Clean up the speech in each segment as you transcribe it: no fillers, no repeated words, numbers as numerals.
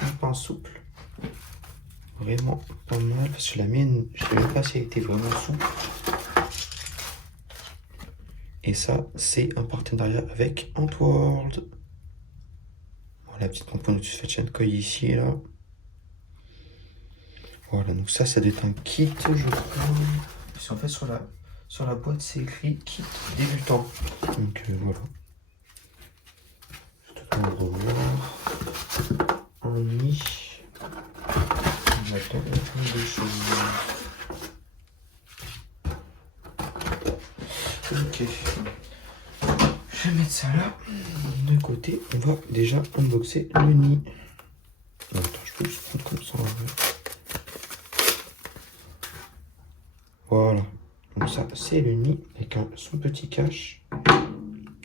Un pain souple. Vraiment pas mal. Parce que la mienne, je sais même pas si elle était vraiment souple. Et ça, c'est un partenariat avec Antworld. Voilà, la petite composante de Fetch Koi ici et là. Voilà, donc ça doit être un kit, je crois. Parce qu'en fait, sur la boîte, c'est écrit kit débutant. Donc voilà. Je te revoir. Un nid. On attend plein de choses. Ok. Je vais mettre ça là. De côté, on va déjà unboxer le nid. Attends, je peux juste prendre comme ça. Voilà. Donc ça, c'est le nid avec son petit cache.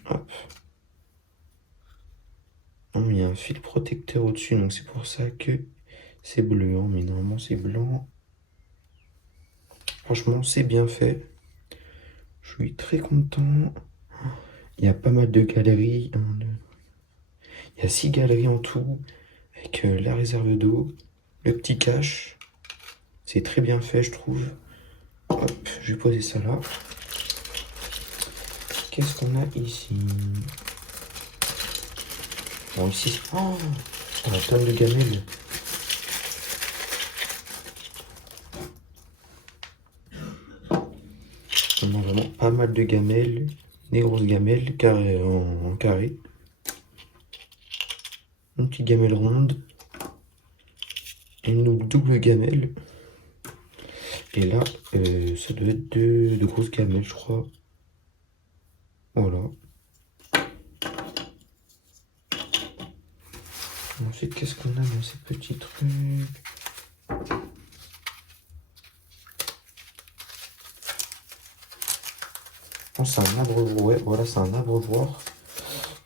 Hop. Non, il y a un fil protecteur au-dessus, donc c'est pour ça que c'est bleu. Hein, mais normalement, c'est blanc. Franchement, c'est bien fait. Je suis très content. Il y a pas mal de galeries. Il y a 6 galeries en tout. Avec la réserve d'eau, le petit cache. C'est très bien fait, je trouve. Hop, je vais poser ça là. Qu'est-ce qu'on a ici? Bon, ici, oh, la tonne de gamelles. On a vraiment pas mal de gamelles. Des grosses gamelles en carré. Une petite gamelle ronde. Une double gamelle. Et là, ça doit être de grosses gamelles, je crois. Voilà. Ensuite, qu'est-ce qu'on a dans ces petits trucs? Oh, c'est un abreuvoir. Ouais, voilà, c'est un abreuvoir.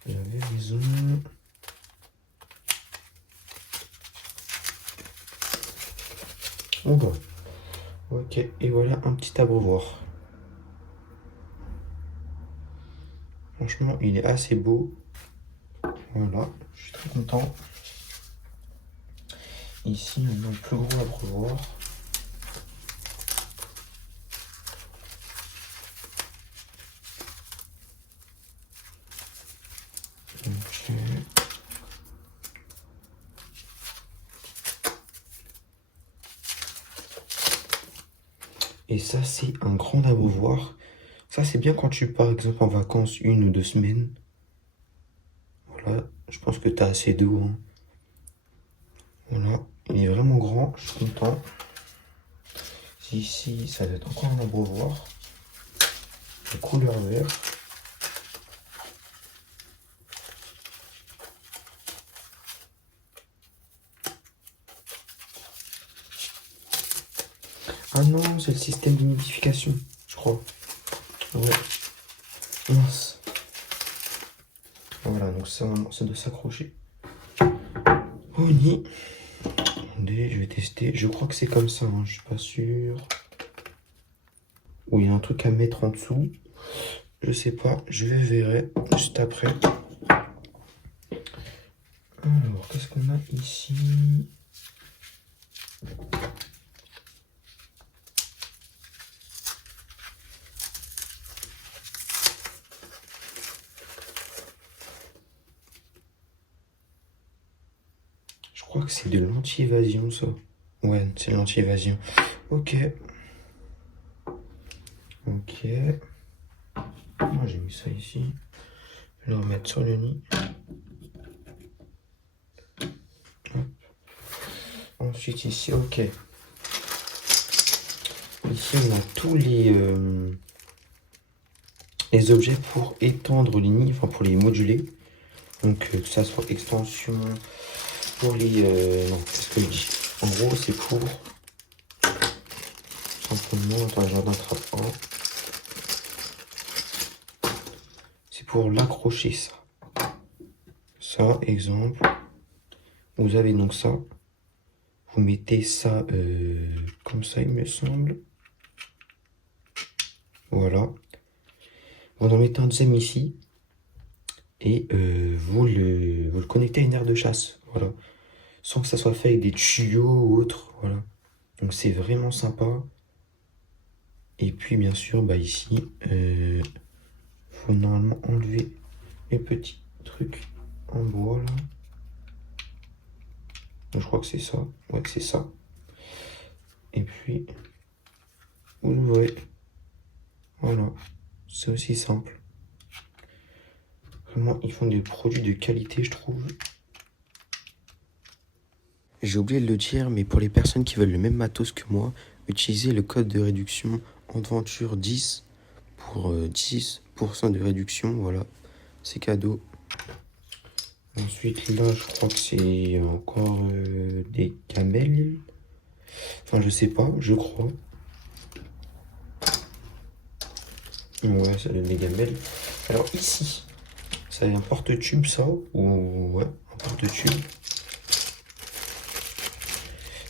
J'avais raison. Oh bah. Ok, et voilà un petit abreuvoir. Franchement, il est assez beau. Voilà, je suis très content. Ici, on a un plus gros abreuvoir. Ok. Et ça, c'est un grand abreuvoir. Ça, c'est bien quand tu pars, par exemple, en vacances 1 ou 2 semaines. Voilà, je pense que tu as assez d'eau. Hein. Voilà, il est vraiment grand, je suis content. Ici, ça doit être encore un abreuvoir. De couleur vert. Ah non, c'est le système d'humidification, je crois. Ouais. Mince. Voilà, donc ça doit s'accrocher au nid. Attendez, je vais tester. Je crois que c'est comme ça, hein, je suis pas sûr. Ou il y a un truc à mettre en dessous. Je sais pas, je verrai juste après. Alors, qu'est-ce qu'on a ici? Je crois que c'est de l'anti-évasion, ça. Ouais, c'est de l'anti-évasion. Ok. Ok. Moi, j'ai mis ça ici. Je vais le remettre sur le nid. Hop. Ensuite, ici, ok. Ici, on a tous les objets pour étendre les nids, enfin pour les moduler. Donc, que ça soit extension, pour les... non, qu'est-ce que je dis? En gros, c'est pour... Simplement, attends, j'ai un attrape un. C'est pour l'accrocher, ça. Ça, exemple. Vous avez donc ça. Vous mettez ça comme ça, il me semble. Voilà. Vous en mettez un deuxième ici. et vous le connectez à une aire de chasse, voilà. Sans que ça soit fait avec des tuyaux ou autre, voilà. Donc c'est vraiment sympa. Et puis bien sûr, bah ici, faut normalement enlever les petits trucs en bois là. Donc, je crois que c'est ça. Ouais, c'est ça. Et puis, vous l'ouvrez. Voilà. C'est aussi simple. Vraiment, ils font des produits de qualité, je trouve. J'ai oublié de le dire, mais pour les personnes qui veulent le même matos que moi, utilisez le code de réduction Aventure 10 pour 10% de réduction. Voilà, c'est cadeau. Ensuite, là, je crois que c'est encore des gamelles. Enfin, je sais pas, je crois. Ouais, ça donne des gamelles. Alors ici, ça a un porte-tube, ça. Ou ouais, un porte-tube.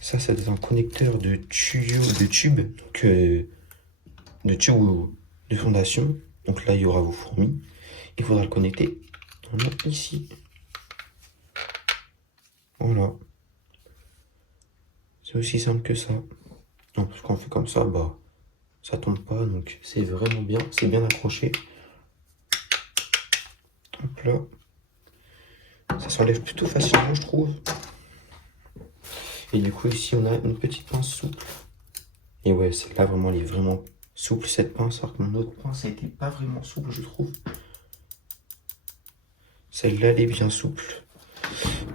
Ça doit être un connecteur de tuyau, de tube. Donc, de tube ou de fondation. Donc là, il y aura vos fourmis. Il faudra le connecter ici. Voilà. C'est aussi simple que ça. Donc, parce qu'on fait comme ça, bah, ça tombe pas. Donc, c'est vraiment bien. C'est bien accroché. Hop là. Ça s'enlève plutôt facilement, je trouve. Et du coup, ici, on a une petite pince souple. Et ouais, celle-là, vraiment, elle est vraiment souple, cette pince. Alors que mon autre pince, elle n'était pas vraiment souple, je trouve. Celle-là, elle est bien souple.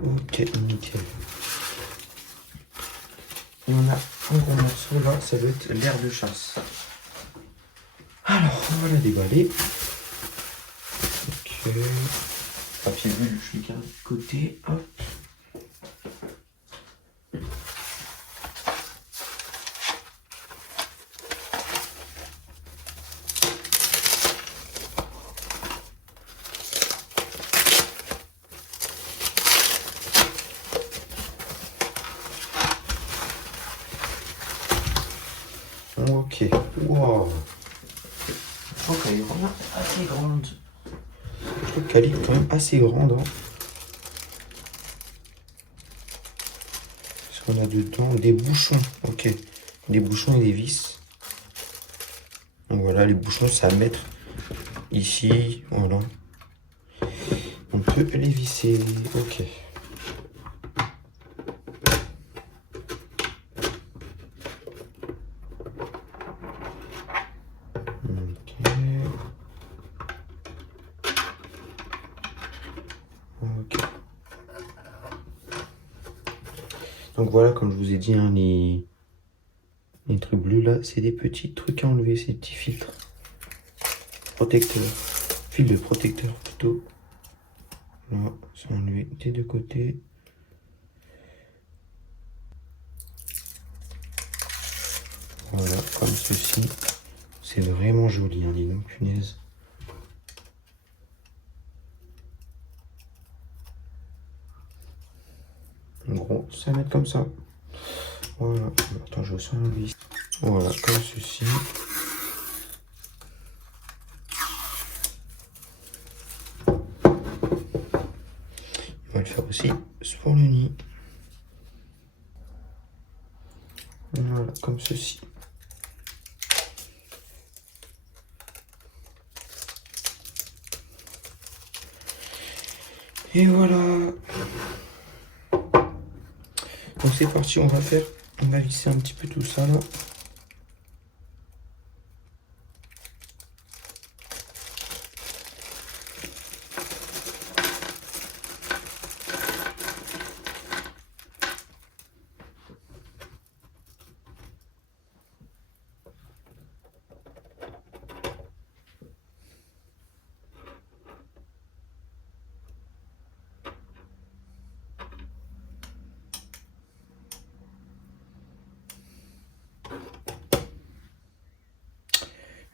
Ok, nickel. Et on a un gros morceau là, ça doit être l'air de chasse. Alors, on va la déballer. Ok. Papier bulle, je le garde de côté. Hop. Ok. Wow. Je trouve qu'elle est vraiment assez grande. Je trouve qu'elle est quand même assez grande. Hein. Parce qu'on a dedans des bouchons. Ok. Des bouchons et des vis. Donc voilà, les bouchons, c'est à mettre ici. Voilà. On peut les visser. Ok. Ok. Donc voilà, comme je vous ai dit, hein, les trucs bleus là, c'est des petits trucs à enlever, ces petits filtres. Protecteurs. Fil de protecteur plutôt. Là, c'est enlevé des deux côtés. Voilà, comme ceci. C'est vraiment joli, hein, dis donc, punaise. En gros, ça va mettre comme ça. Voilà. Attends, je vais aussi enlever. Voilà, comme ceci. On va le faire aussi pour le nid. Voilà, comme ceci. Et voilà. Donc c'est parti, on va visser un petit peu tout ça là.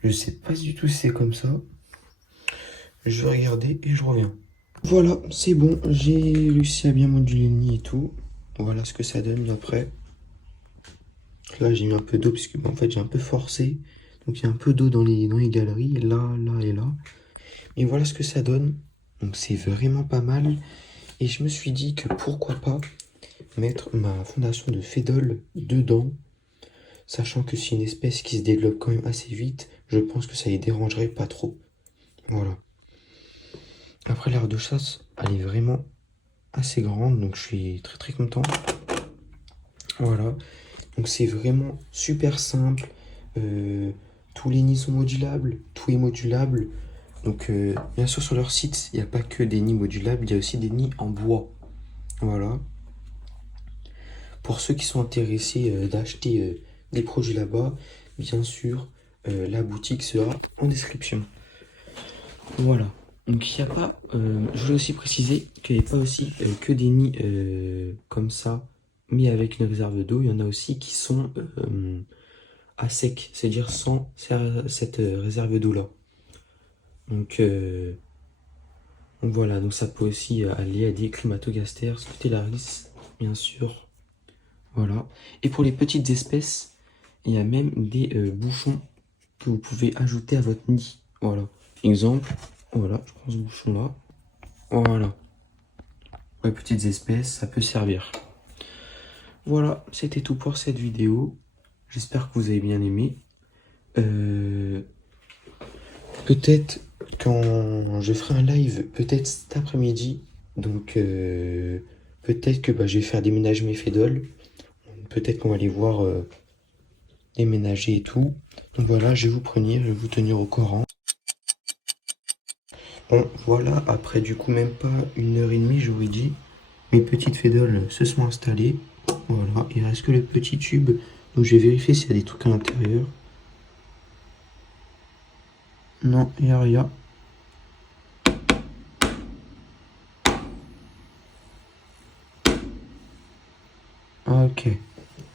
Je sais pas du tout si c'est comme ça. Je vais regarder et je reviens. Voilà, c'est bon. J'ai réussi à bien moduler le nid et tout. Voilà ce que ça donne après. Là, j'ai mis un peu d'eau parce que en fait, j'ai un peu forcé. Donc, il y a un peu d'eau dans les galeries, là, là et là. Et voilà ce que ça donne. Donc c'est vraiment pas mal. Et je me suis dit que pourquoi pas mettre ma fondation de Fédol dedans, sachant que c'est une espèce qui se développe quand même assez vite, je pense que ça les dérangerait pas trop. Voilà. Après, l'aire de chasse, elle est vraiment assez grande, donc je suis très très content. Voilà. Donc c'est vraiment super simple. Tous les nids sont modulables, tout est modulable. Donc bien sûr sur leur site, il n'y a pas que des nids modulables, il y a aussi des nids en bois. Voilà. Pour ceux qui sont intéressés d'acheter des produits là-bas, bien sûr, la boutique sera en description. Voilà. Donc il n'y a pas, je voulais aussi préciser qu'il n'y a pas aussi que des nids comme ça, mais avec une réserve d'eau. Il y en a aussi qui sont à sec, c'est-à-dire sans cette réserve d'eau-là. Donc voilà, donc ça peut aussi aller à des climato-gaster, Scutellaris, bien sûr. Voilà. Et pour les petites espèces, il y a même des bouchons que vous pouvez ajouter à votre nid. Voilà. Exemple, voilà, je prends ce bouchon-là. Voilà. Pour les petites espèces, ça peut servir. Voilà, c'était tout pour cette vidéo. J'espère que vous avez bien aimé. Peut-être quand je ferai un live, peut-être cet après-midi. Donc peut-être que je vais faire déménager mes fédoles. Peut-être qu'on va les voir déménager et tout. Donc voilà, je vais vous prévenir, je vais vous tenir au courant. Bon, voilà, après du coup même pas 1 h 30, j'aurais dit, mes petites fédoles se sont installées. Voilà, il reste que le petit tube. Donc je vais vérifier s'il y a des trucs à l'intérieur. Non, il n'y a rien. Ok,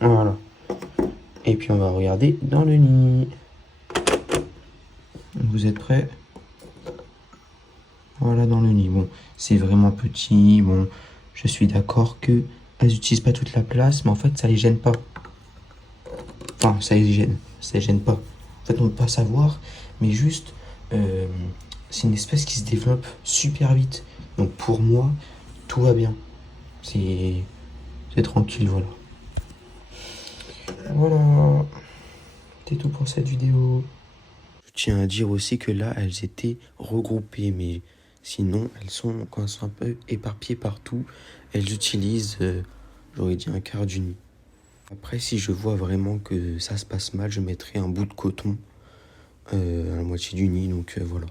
voilà. Et puis on va regarder dans le nid. Vous êtes prêts? Voilà dans le nid. Bon, c'est vraiment petit. Bon, je suis d'accord que elles n'utilisent pas toute la place, mais en fait ça les gêne pas. Enfin, ça les gêne. Ça les gêne pas. En fait, on ne peut pas savoir, mais juste, c'est une espèce qui se développe super vite. Donc pour moi, tout va bien. C'est tranquille, voilà. Voilà. C'est tout pour cette vidéo. Je tiens à dire aussi que là, elles étaient regroupées, mais sinon, quand elles sont un peu éparpillées partout, elles utilisent, j'aurais dit, un quart du nid. Après, si je vois vraiment que ça se passe mal, je mettrai un bout de coton à la moitié du nid, donc voilà.